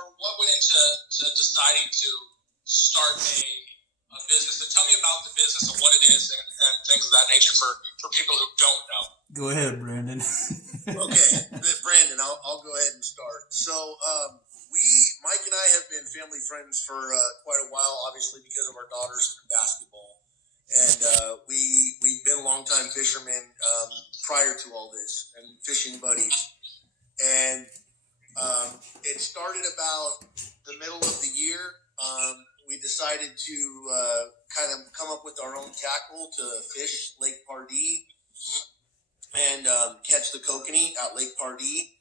or what went into deciding to start a business? And tell me about the business and what it is and things of that nature for people who don't know. Go ahead, Brandon. Okay, Brandon, I'll go ahead and start. So Mike and I have been family friends for quite a while, obviously because of our daughters through basketball. And we've been longtime fishermen prior to all this and fishing buddies. And it started about the middle of the year. We decided to kind of come up with our own tackle to fish Lake Pardee and catch the kokanee at Lake Pardee.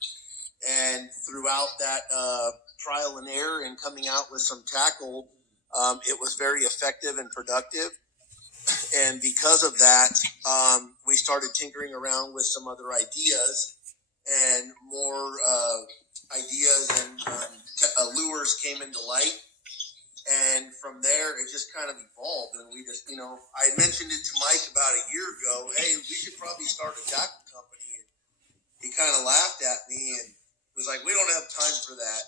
And throughout that trial and error and coming out with some tackle, it was very effective and productive. And because of that, we started tinkering around with some other ideas, and more ideas and lures came into light. And from there, it just kind of evolved. And we just, I mentioned it to Mike about a year ago. Hey, we should probably start a tackle company. And he kind of laughed at me and was like, we don't have time for that.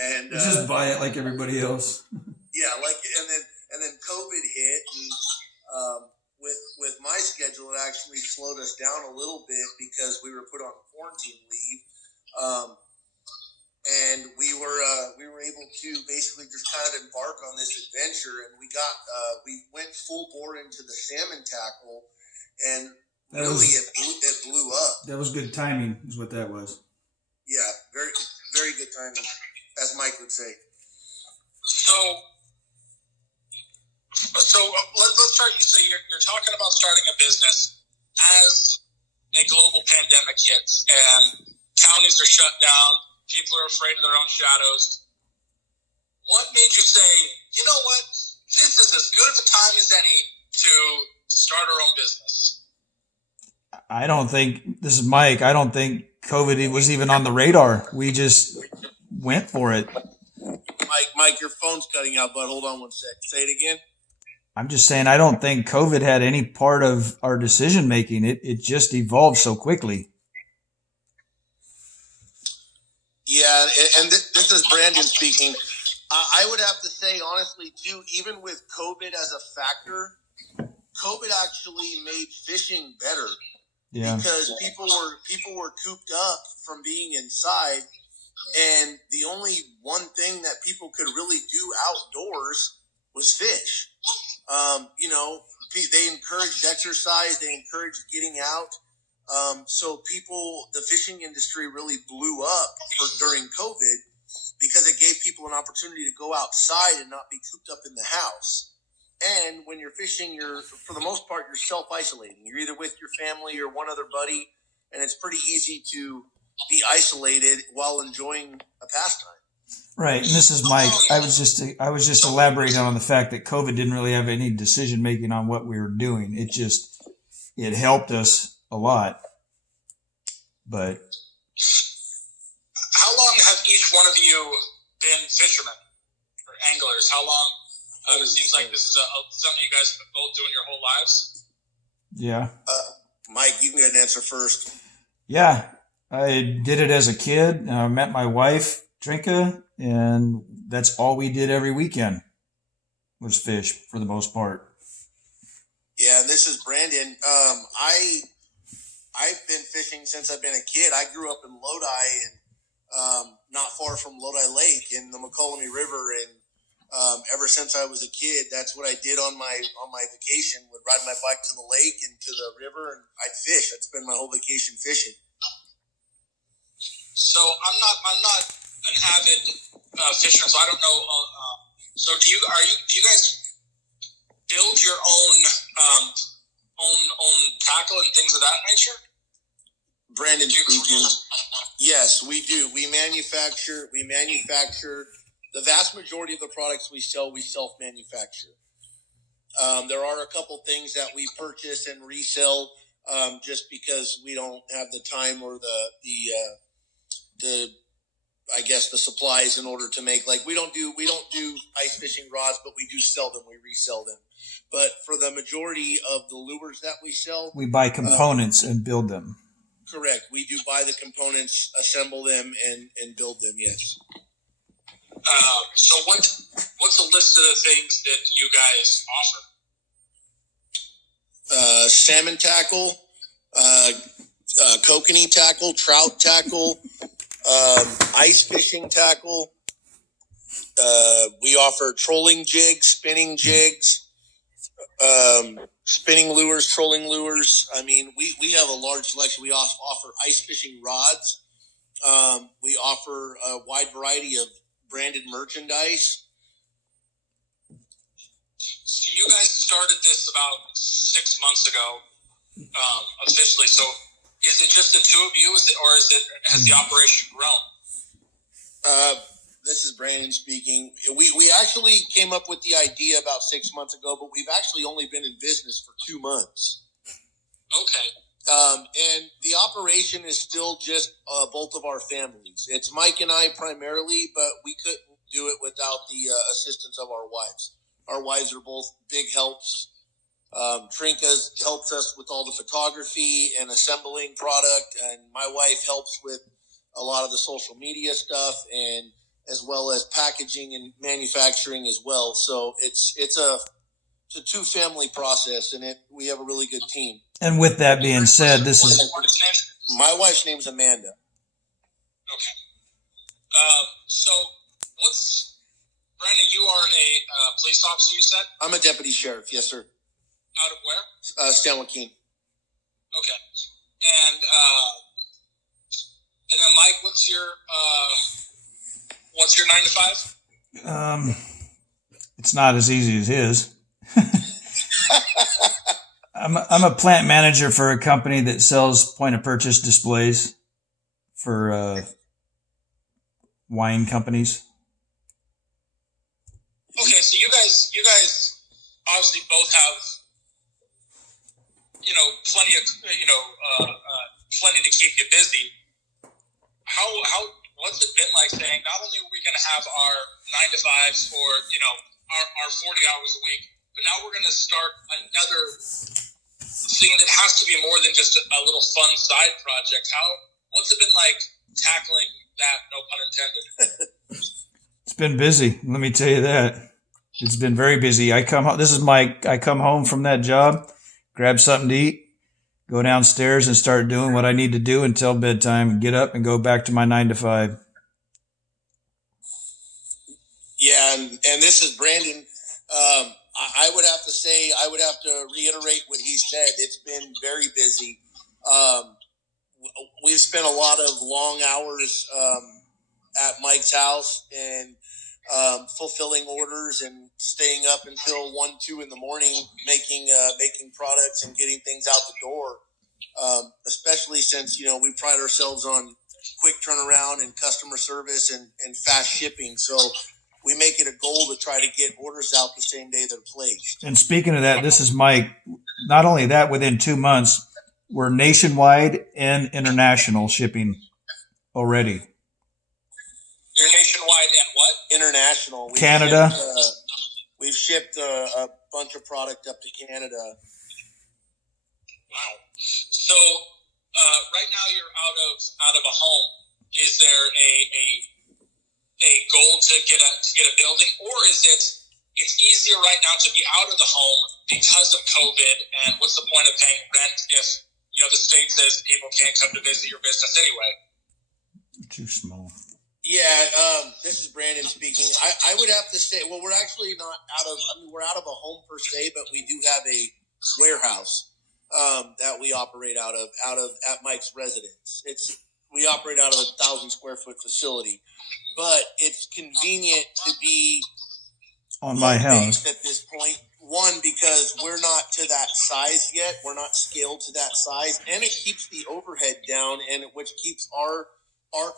And just buy it like everybody else. Yeah, and then COVID hit, and with my schedule, it actually slowed us down a little bit because we were put on quarantine leave. And we were able to basically just kind of embark on this adventure, and we went full bore into the salmon tackle, and it blew up. That was good timing, is what that was. Yeah, very very good timing, as Mike would say. So let's start. So you're talking about starting a business as a global pandemic hits, and counties are shut down. People are afraid of their own shadows. What made you say, you know what, this is as good of a time as any to start our own business? I don't think, this is Mike, I don't think COVID was even on the radar. We just went for it. Mike, your phone's cutting out, bud. Hold on one sec. Say it again. I'm just saying, I don't think COVID had any part of our decision making. It just evolved so quickly. Yeah, and this is Brandon speaking. I would have to say, honestly, too, even with COVID as a factor, COVID actually made fishing better. Yeah. Because people were cooped up from being inside, and the only one thing that people could really do outdoors was fish. They encouraged exercise, they encouraged getting out. So the fishing industry really blew up during COVID because it gave people an opportunity to go outside and not be cooped up in the house. And when you're fishing, for the most part, you're self-isolating. You're either with your family or one other buddy, and it's pretty easy to be isolated while enjoying a pastime. Right, and this is Mike. I was just elaborating on the fact that COVID didn't really have any decision making on what we were doing. It helped us a lot. But how long have each one of you been fishermen or anglers? How long? It seems like this is something you guys have been both doing your whole lives. Yeah. Mike, you can get an answer first. Yeah, I did it as a kid. I met my wife, Trinka, and that's all we did every weekend was fish for the most part. Yeah, and this is Brandon. I've been fishing since I've been a kid. I grew up in Lodi, and not far from Lodi Lake in the McCollum River, and ever since I was a kid, that's what I did on my vacation. Would ride my bike to the lake and to the river, and I'd fish. I'd spend my whole vacation fishing. So I'm not an avid fisherman, so I don't know. So do you guys build your own tackle and things of that nature? Brandon speaking. Yes, we do. We manufacture. The vast majority of the products we sell, we self-manufacture. There are a couple things that we purchase and resell just because we don't have the time or the supplies in order to make, like, we don't do ice fishing rods, but we do sell them. We resell them. But for the majority of the lures that we sell, we buy components and build them. Correct. We do buy the components, assemble them, and build them. Yes. So what's a list of the things that you guys offer? Salmon tackle, kokanee tackle, trout tackle, ice fishing tackle. We offer trolling jigs, spinning jigs, spinning lures, trolling lures. I mean, we have a large selection. We offer ice fishing rods. We offer a wide variety of branded merchandise. So you guys started this about 6 months ago, officially. So is it just the two of you, has the operation grown? This is Brandon speaking. We actually came up with the idea about 6 months ago, but we've actually only been in business for 2 months. Okay. And the operation is still just both of our families. It's Mike and I primarily, but we couldn't do it without the assistance of our wives. Our wives are both big helps. Trinka helps us with all the photography and assembling product, and my wife helps with a lot of the social media stuff, and as well as packaging and manufacturing as well. So it's a two-family process, and we have a really good team. And with that being said, my wife's name's Amanda. Okay. So Brandon, you are a police officer, you said? I'm a deputy sheriff, yes, sir. Out of where? San Joaquin. Okay. And then Mike, what's your 9 to 5? It's not as easy as his. I'm a plant manager for a company that sells point of purchase displays for wine companies. Okay, so you guys obviously both have plenty to keep you busy. How what's it been like saying not only are we going to have our 9 to 5s for our 40 hours a week, but now we're going to start another thing that has to be more than just a little fun side project. What's it been like tackling that? No pun intended. It's been busy. Let me tell you that. It's been very busy. This is Mike. I come home from that job, grab something to eat, go downstairs and start doing what I need to do until bedtime, and get up and go back to my 9 to 5. Yeah, and this is Brandon. I would have to say, I would have to reiterate what he said. It's been very busy. We've spent a lot of long hours at Mike's house and fulfilling orders and staying up until 1, 2 in the morning, making products and getting things out the door. Especially since we pride ourselves on quick turnaround and customer service and fast shipping. So we make it a goal to try to get orders out the same day they're placed. And speaking of that, this is Mike. Not only that, within 2 months, we're nationwide and international shipping already. You're nationwide and what? International. Canada. We've shipped a bunch of product up to Canada. Wow. So right now you're out of a home. Is there a goal to get a building, or is it's easier right now to be out of the home because of COVID? And what's the point of paying rent if the state says people can't come to visit your business anyway? Too small. Yeah, this is Brandon speaking. I would have to say, well, we're actually not we're out of a home per se, but we do have a warehouse that we operate out of at Mike's residence. We operate out of a 1,000 square foot facility, but it's convenient to be on my house at this point. One, because we're not to that size yet. We're not scaled to that size, and it keeps the overhead down, and which keeps our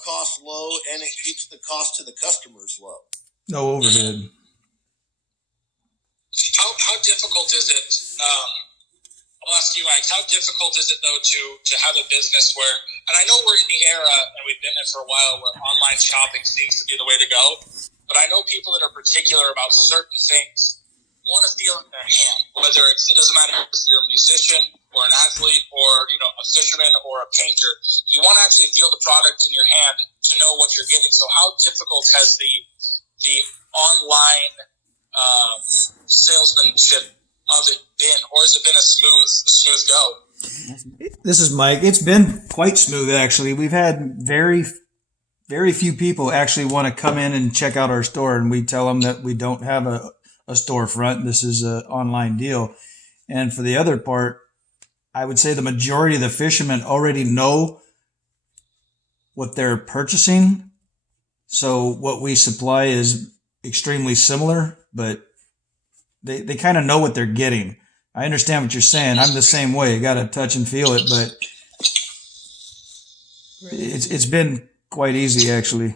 costs low, and it keeps the cost to the customers low. No overhead. How difficult is it? I'll ask you, Mike. How difficult is it though to have a business where? And I know we're in the era, and we've been there for a while, where online shopping seems to be the way to go. But I know people that are particular about certain things want to feel it in their hand. Whether it doesn't matter if you're a musician or an athlete or a fisherman or a painter, you want to actually feel the product in your hand to know what you're getting. So how difficult has the the online salesmanship of it been, or has it been a smooth go? This is Mike. It's been quite smooth, actually. We've had very few people actually want to come in and check out our store, and we tell them that we don't have a storefront. This is an online deal. And for the other part, I would say the majority of the fishermen already know what they're purchasing. So what we supply is extremely similar, but they kind of know what they're getting. I understand what you're saying. I'm the same way. You got to touch and feel it, but it's been quite easy, actually.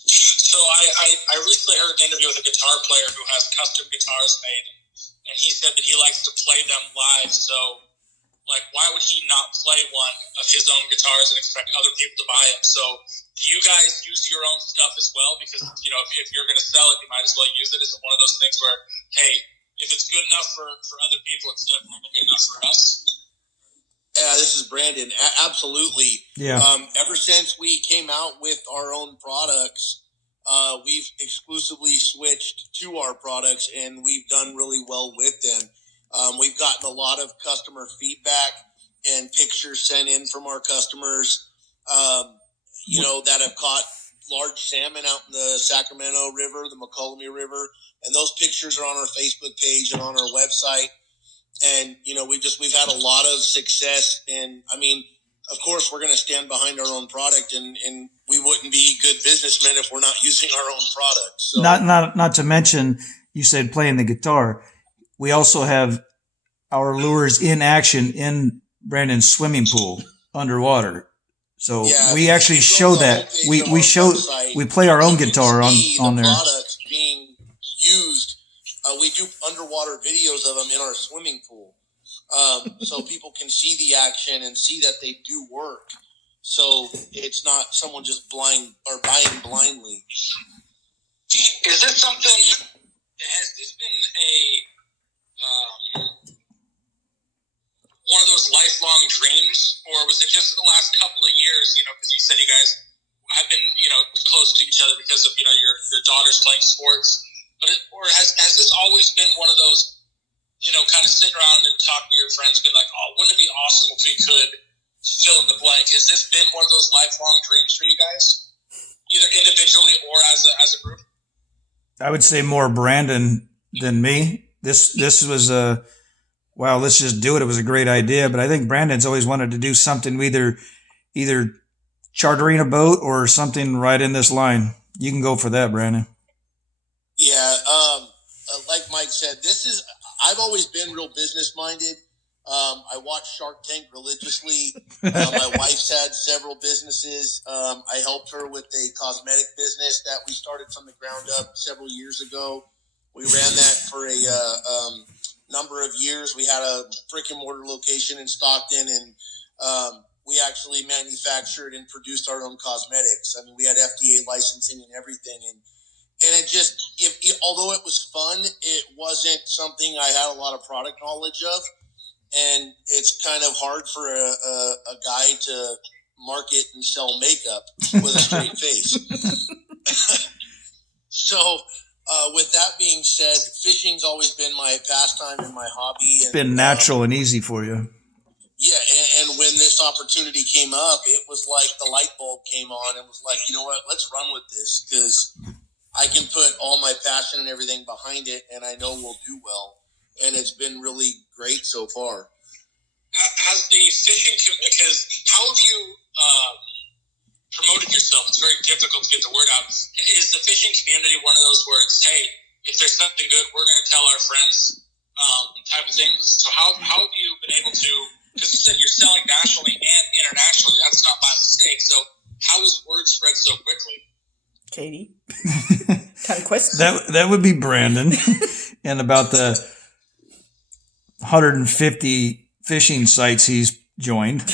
So I recently heard an interview with a guitar player who has custom guitars made, and he said that he likes to play them live. So, like, why would he not play one of his own guitars and expect other people to buy them? So, do you guys use your own stuff as well? Because, you know, if you're going to sell it, you might as well use it. Is it one of those things where, hey, if it's good enough for other people, it's definitely good enough for us? Yeah, this is Brandon. Absolutely. Yeah. Ever since we came out with our own products, we've exclusively switched to our products, and we've done really well with them. We've gotten a lot of customer feedback and pictures sent in from our customers, that have caught large salmon out in the Sacramento River, the McCollum River, and those pictures are on our Facebook page and on our website. And, we've had a lot of success. And, I mean, of course, we're going to stand behind our own product, and we wouldn't be good businessmen if we're not using our own product. So, Not to mention, you said playing the guitar. We also have our lures in action in Brandon's swimming pool underwater. So we actually show that we play our own guitar on there. Products being used. We do underwater videos of them in our swimming pool, so people can see the action and see that they do work. So it's not someone just buying blindly. Is this something? Has this been one of those lifelong dreams, or was it just the last couple of years? Because you said you guys have been, close to each other because of your daughters playing sports. But has this always been one of those, kind of sitting around and talking to your friends, being like, oh, wouldn't it be awesome if we could fill in the blank? Has this been one of those lifelong dreams for you guys, either individually or as a group? I would say more Brandon than me. This was wow, let's just do it. It was a great idea, but I think Brandon's always wanted to do something, either chartering a boat or something right in this line. You can go for that, Brandon. Yeah, like Mike said, I've always been real business minded. I watch Shark Tank religiously. My wife's had several businesses. I helped her with a cosmetic business that we started from the ground up several years ago. We ran that for a number of years. We had a brick and mortar location in Stockton, and we actually manufactured and produced our own cosmetics. I mean, we had FDA licensing and everything, and it just, although it was fun, it wasn't something I had a lot of product knowledge of. And it's kind of hard for a guy to market and sell makeup with a straight face. So, with that being said, fishing's always been my pastime and my hobby. It's been natural and easy for you. Yeah, and when this opportunity came up, it was like the light bulb came on and was like, you know what, let's run with this, because I can put all my passion and everything behind it, and I know we'll do well. And it's been really great so far. Has the fishing, because how have you promoted yourself? It's very difficult to get the word out. Is the fishing community one of those where it's, hey, if there's something good, we're going to tell our friends type of things? So how have you been able to, because you said you're selling nationally and internationally, that's not by mistake. So how has word spread so quickly? Katie? Kind of question. That would be Brandon. And about the 150 fishing sites he's joined.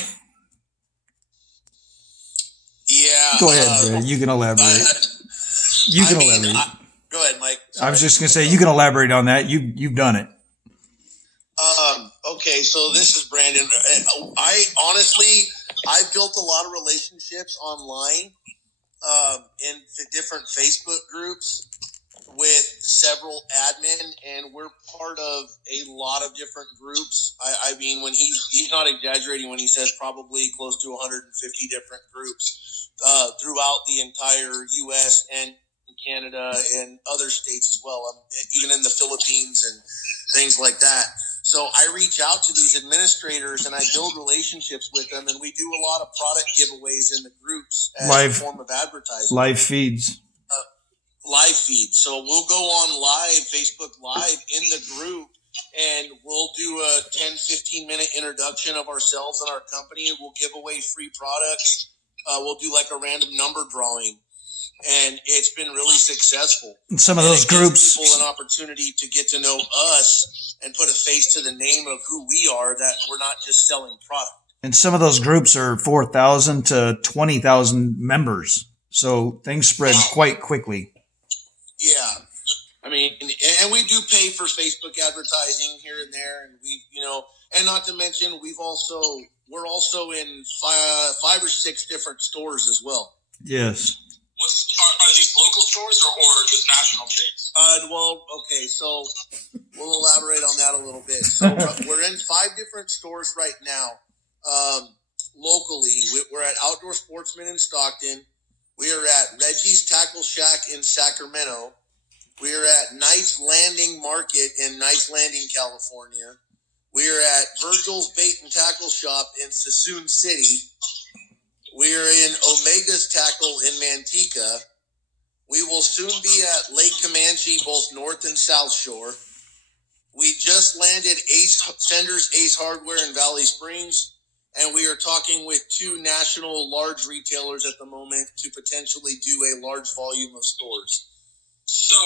Yeah. Go ahead, Brandon. You can elaborate. Elaborate. Go ahead, Mike. Sorry. I was just going to say, you can elaborate on that. You've done it. Okay, so this is Brandon. I built a lot of relationships online. in different Facebook groups with several admin, and we're part of a lot of different groups. I mean, when he's not exaggerating when he says probably close to 150 different groups throughout the entire U.S. and Canada and other states as well, even in the Philippines and things like that. So I reach out to these administrators and I build relationships with them, and we do a lot of product giveaways in the groups as a form of advertising. Live feeds. Live feed. So we'll go on live, Facebook Live in the group, and we'll do a 10, 15-minute introduction of ourselves and our company. We'll give away free products. We'll do like a random number drawing, and it's been really successful. And some of those groups, gives people an opportunity to get to know us and put a face to the name of who we are, that we're not just selling product. And some of those groups are 4,000 to 20,000 members. So things spread quite quickly. Yeah. I mean, and we do pay for Facebook advertising here and there, and and not to mention we're also in five or six different stores as well. Yes. Are these local stores or just national chains? Well, okay, so we'll elaborate on that a little bit. So we're in 5 different stores right now. Locally, we're at Outdoor Sportsman in Stockton. We are at Reggie's Tackle Shack in Sacramento. We are at Knights Landing Market in Knights Landing, California. We are at Virgil's Bait and Tackle Shop in Sassoon City. We are in Omega's Tackle in Manteca. We will soon be at Lake Comanche, both North and South Shore. We just landed Sender's Ace Hardware in Valley Springs, and we are talking with 2 national large retailers at the moment to potentially do a large volume of stores. So,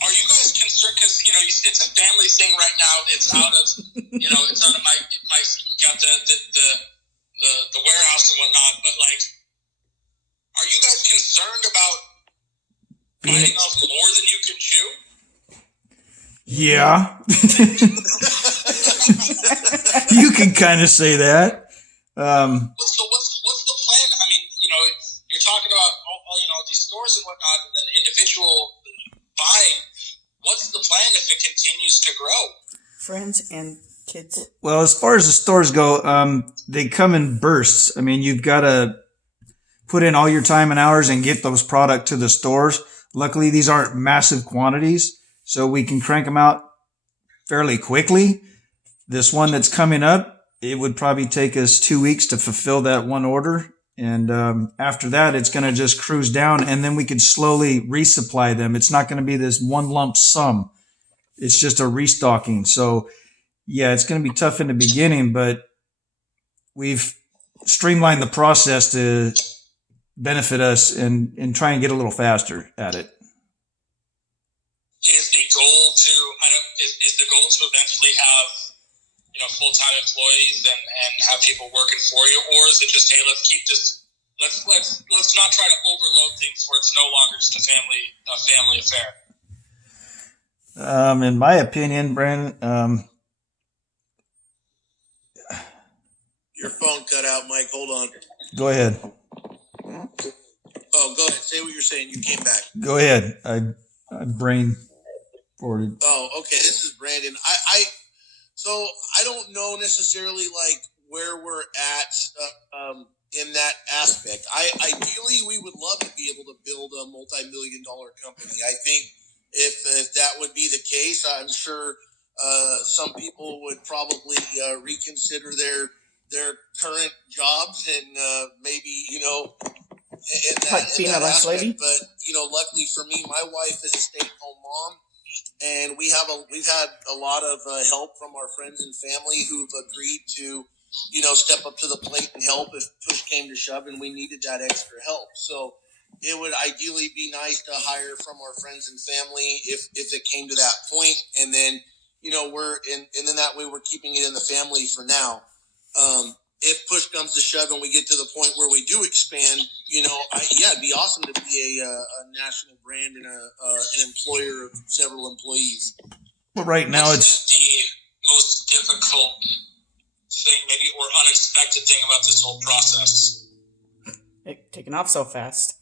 are you guys concerned? Because it's a family thing right now. It's out of my got the warehouse and whatnot. But are you guys concerned about biting off more than you can chew? Yeah. You can kind of say that. So what's the plan? I mean, you're talking about all these stores and whatnot, and then individual buying. What's the plan if it continues to grow? Friends and kids. Well, as far as the stores go, they come in bursts. I mean, you've got to put in all your time and hours and get those product to the stores. Luckily, these aren't massive quantities, so we can crank them out fairly quickly. This one that's coming up, it would probably take us 2 weeks to fulfill that one order. And after that, it's going to just cruise down, and then we could slowly resupply them. It's not going to be this one lump sum. It's just a restocking. So, yeah, it's going to be tough in the beginning, but we've streamlined the process to benefit us and try and get a little faster at it. Is the goal to eventually have full-time employees and have people working for you, or is it just, hey, let's keep this, let's not try to overload things where it's no longer just a family affair? In my opinion, Brandon, your phone cut out, Mike. Hold on. Go ahead. Oh, go ahead. Say what you're saying. You came back. Go ahead. I brain forwarded. Oh, okay. This is Brandon. So I don't know necessarily where we're at in that aspect. Ideally, we would love to be able to build a multi-million-dollar company. I think if that would be the case, I'm sure some people would probably reconsider their current jobs and maybe in that last aspect. lady. But luckily for me, my wife is a stay-at-home mom. And we've had a lot of help from our friends and family who've agreed to, step up to the plate and help if push came to shove and we needed that extra help. So it would ideally be nice to hire from our friends and family if it came to that point. And then, and then that way we're keeping it in the family for now. If push comes to shove and we get to the point where we do expand, it'd be awesome to be a national brand and an employer of several employees. Well, right now it's the most difficult thing, maybe, or unexpected thing about this whole process. it taken off so fast.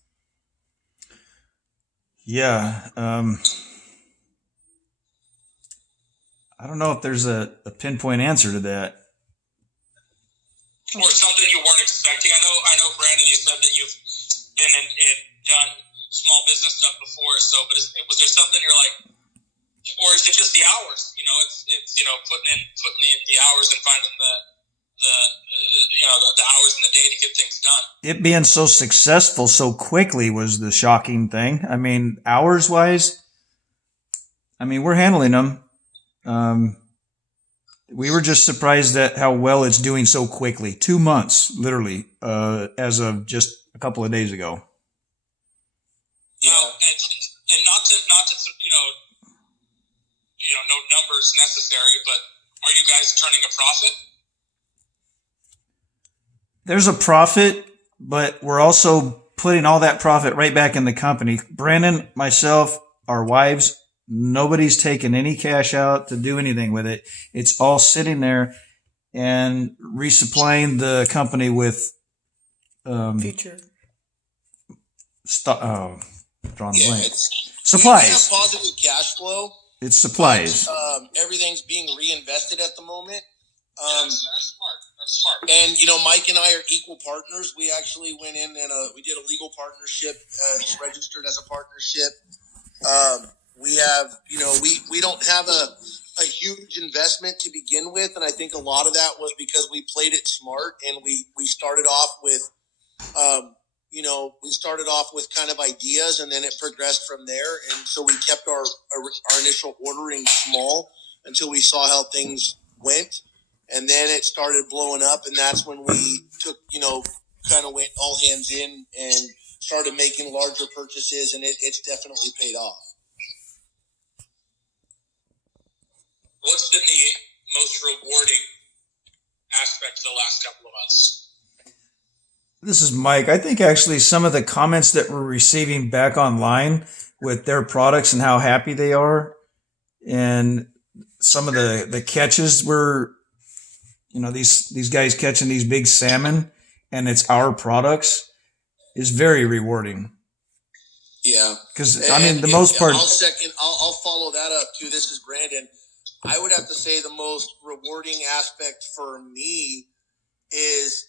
Yeah. I don't know if there's a pinpoint answer to that. Or something you weren't expecting. I know, Brandon, you said that you've been in done small business stuff before. So, but was there something you're like, or is it just the hours? You know, it's putting in the hours and finding the hours in the day to get things done. It being so successful so quickly was the shocking thing. I mean, hours wise, I mean, we're handling them. We were just surprised at how well it's doing so quickly. 2 months, literally, as of just a couple of days ago. Yeah, and not to no numbers necessary, but are you guys turning a profit? There's a profit, but we're also putting all that profit right back in the company. Brandon, myself, our wives, nobody's taken any cash out to do anything with it. It's all sitting there and resupplying the company with Future. drawing a blank. Supplies. We Supplies. have positive cash flow. It's supplies. Everything's being reinvested at the moment. That's smart. And Mike and I are equal partners. We actually went in and we did a legal partnership, registered as a partnership. We have, we don't have a huge investment to begin with, and I think a lot of that was because we played it smart, and we started off with, kind of ideas, and then it progressed from there, and so we kept our initial ordering small until we saw how things went. And then it started blowing up, and that's when we took, kind of went all hands in and started making larger purchases, and it's definitely paid off. What's been the most rewarding aspect of the last couple of months? This is Mike. I think actually some of the comments that we're receiving back online with their products and how happy they are, and some of the catches were, these guys catching these big salmon, and it's our products, is very rewarding. Yeah, because the most part. I'll follow that up too. This is Brandon. I would have to say the most rewarding aspect for me is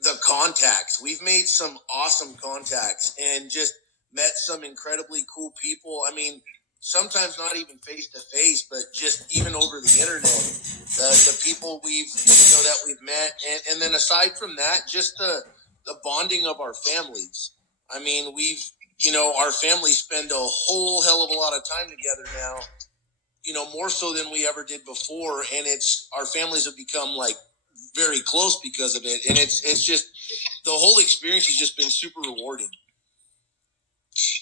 the contacts. We've made some awesome contacts and just met some incredibly cool people. I mean, sometimes not even face to face, but just even over the internet. The people that we've met, and then aside from that, just the bonding of our families. I mean, our families spend a whole hell of a lot of time together now. More so than we ever did before, and our families have become like very close because of it, and it's just the whole experience has just been super rewarding.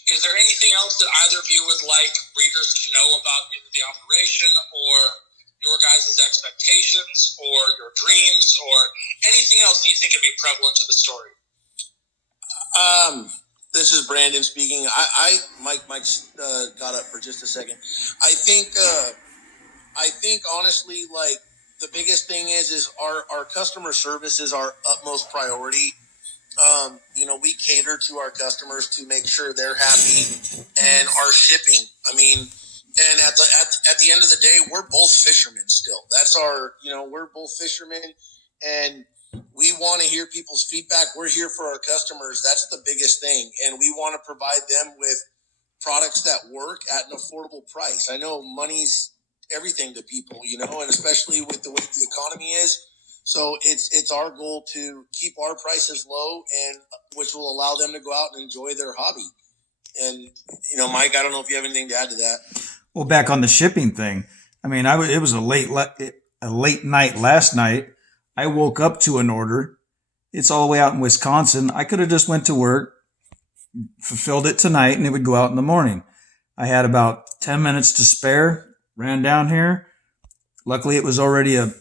Is there anything else that either of you would like readers to know about either the operation or your guys' expectations or your dreams or anything else that you think would be prevalent to the story? This is Brandon speaking. Mike's got up for just a second. I think honestly, like, the biggest thing is our customer service is our utmost priority. We cater to our customers to make sure they're happy, and our shipping. I mean, and at the end of the day, we're both fishermen still. That's we're both fishermen, and we want to hear people's feedback. We're here for our customers. That's the biggest thing, and we want to provide them with products that work at an affordable price. I know money's everything to people, and especially with the way the economy is. So it's our goal to keep our prices low, and which will allow them to go out and enjoy their hobby. And Mike, I don't know if you have anything to add to that. Well, back on the shipping thing, I mean, it was a late night last night. I woke up to an order. It's all the way out in Wisconsin. I could have just went to work, fulfilled it tonight, and it would go out in the morning. I had about 10 minutes to spare, ran down here. Luckily, it was already a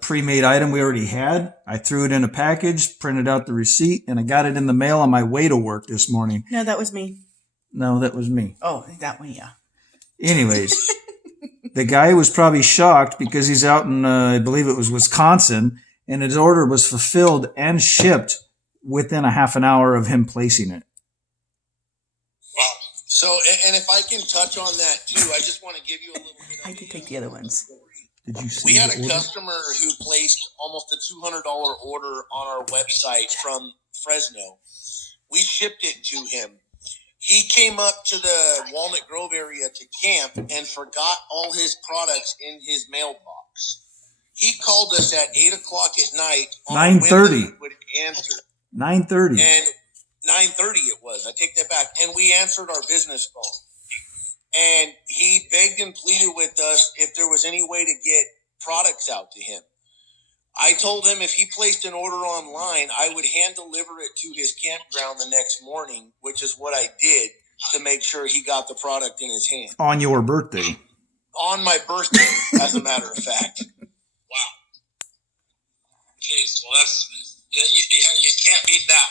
pre-made item we already had. I threw it in a package, printed out the receipt, and I got it in the mail on my way to work this morning. No, that was me. No, that was me. Oh, that one, yeah. Anyways, the guy was probably shocked because he's out in, I believe it was Wisconsin, and his order was fulfilled and shipped within a half an hour of him placing it. Wow. So, and if I can touch on that too, I just want to give you a little bit of I did take the other ones. Did you see We had the a order? customer who placed almost a $200 order on our website from Fresno. We shipped it to him. He came up to the Walnut Grove area to camp and forgot all his products in his mailbox. He called us at 8 o'clock at night. 9:30. Would answer. 9:30. And 9:30 it was. I take that back. And we answered our business phone. And he begged and pleaded with us if there was any way to get products out to him. I told him if he placed an order online, I would hand deliver it to his campground the next morning, which is what I did to make sure he got the product in his hand. On your birthday. On my birthday, as a matter of fact. Wow. Jeez, well, you can't beat that.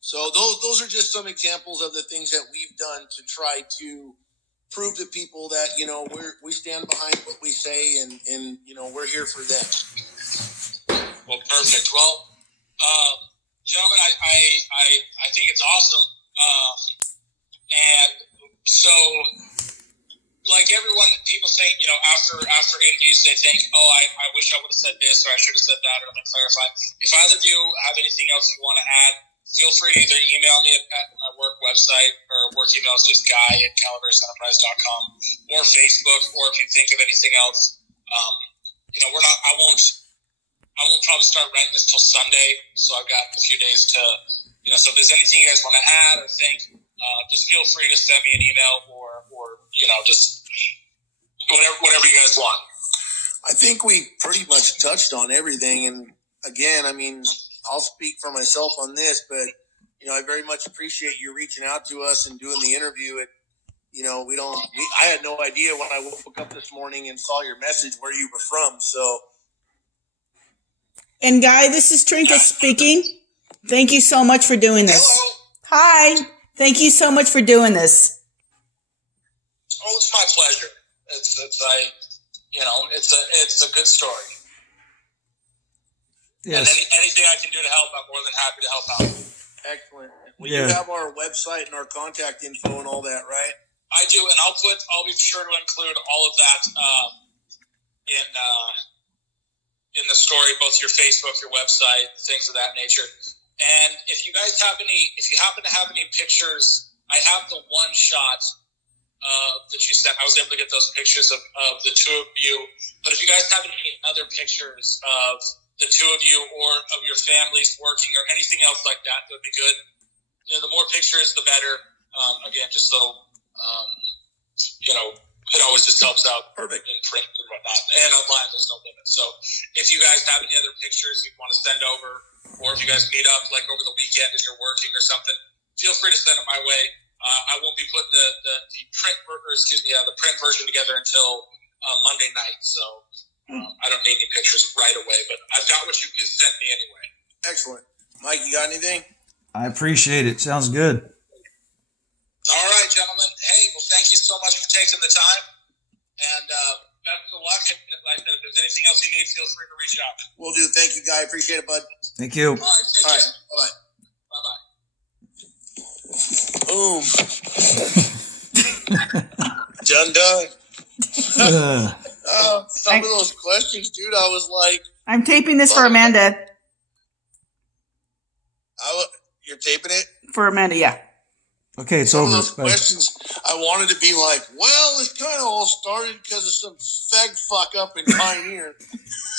So those are just some examples of the things that we've done to try to prove to people that, you know, we stand behind what we say and you know, we're here for them. Well, perfect. Well, gentlemen, I think it's awesome. And so, like everyone, people think, you know, after interviews, they think, oh, I wish I would have said this or I should have said that or let me clarify. If either of you have anything else you want to add, feel free to either email me at my work website, or work email is just guy@calaveras.enterprise.com, or Facebook, or if you think of anything else. You know, I won't probably start writing this till Sunday, so I've got a few days to, you know, so if there's anything you guys want to add or think, just feel free to send me an email or you know, just whatever you guys want. I think we pretty much touched on everything. And again, I mean, I'll speak for myself on this, but, you know, I very much appreciate you reaching out to us and doing the interview. You know, I had no idea when I woke up this morning and saw your message where you were from. So. And Guy, this is Trinka speaking. Thank you so much for doing this. Hello. Hi. Thank you so much for doing this. Oh, it's my pleasure. It's a good story. Yes. And anything I can do to help, I'm more than happy to help out. Excellent. Well, Yeah. You have our website and our contact info and all that, right? I do, and I'll be sure to include all of that in the story, both your Facebook, your website, things of that nature. And if you happen to have any pictures, I have the one shot that you sent. I was able to get those pictures of the two of you. But if you guys have any other pictures of the two of you or of your families working or anything else like that, that would be good. You know, the more pictures, the better. Again, just so, you know, it always just helps out. Perfect. In print and whatnot. And online, there's no limit. So if you guys have any other pictures you want to send over, or if you guys meet up like over the weekend and you're working or something, feel free to send it my way. I won't be putting the print version together until Monday night. So I don't need any pictures right away, but I've got what you can send me anyway. Excellent. Mike, you got anything? I appreciate it. Sounds good. All right, gentlemen. Hey, well, thank you so much for taking the time. And best of luck. And like I said, if there's anything else you need, feel free to reach out. Will do. Thank you, Guy. Appreciate it, bud. Thank you. All right, take care. Bye-bye. Bye-bye. Boom. Done. Some of those questions, dude, I was like... I'm taping this for Amanda. You're taping it? For Amanda, yeah. Okay, it's Some over. of those Bye. questions, I wanted to be like, well, this kind of all started because of some fag fuck up in Pioneer.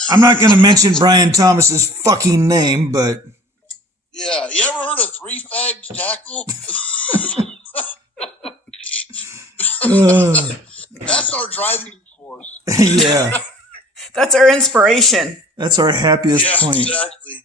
I'm not going to mention Brian Thomas's fucking name, but... Yeah. You ever heard of three fags tackle? That's our driving force. Yeah. That's our inspiration. That's our happiest Yeah, point. exactly.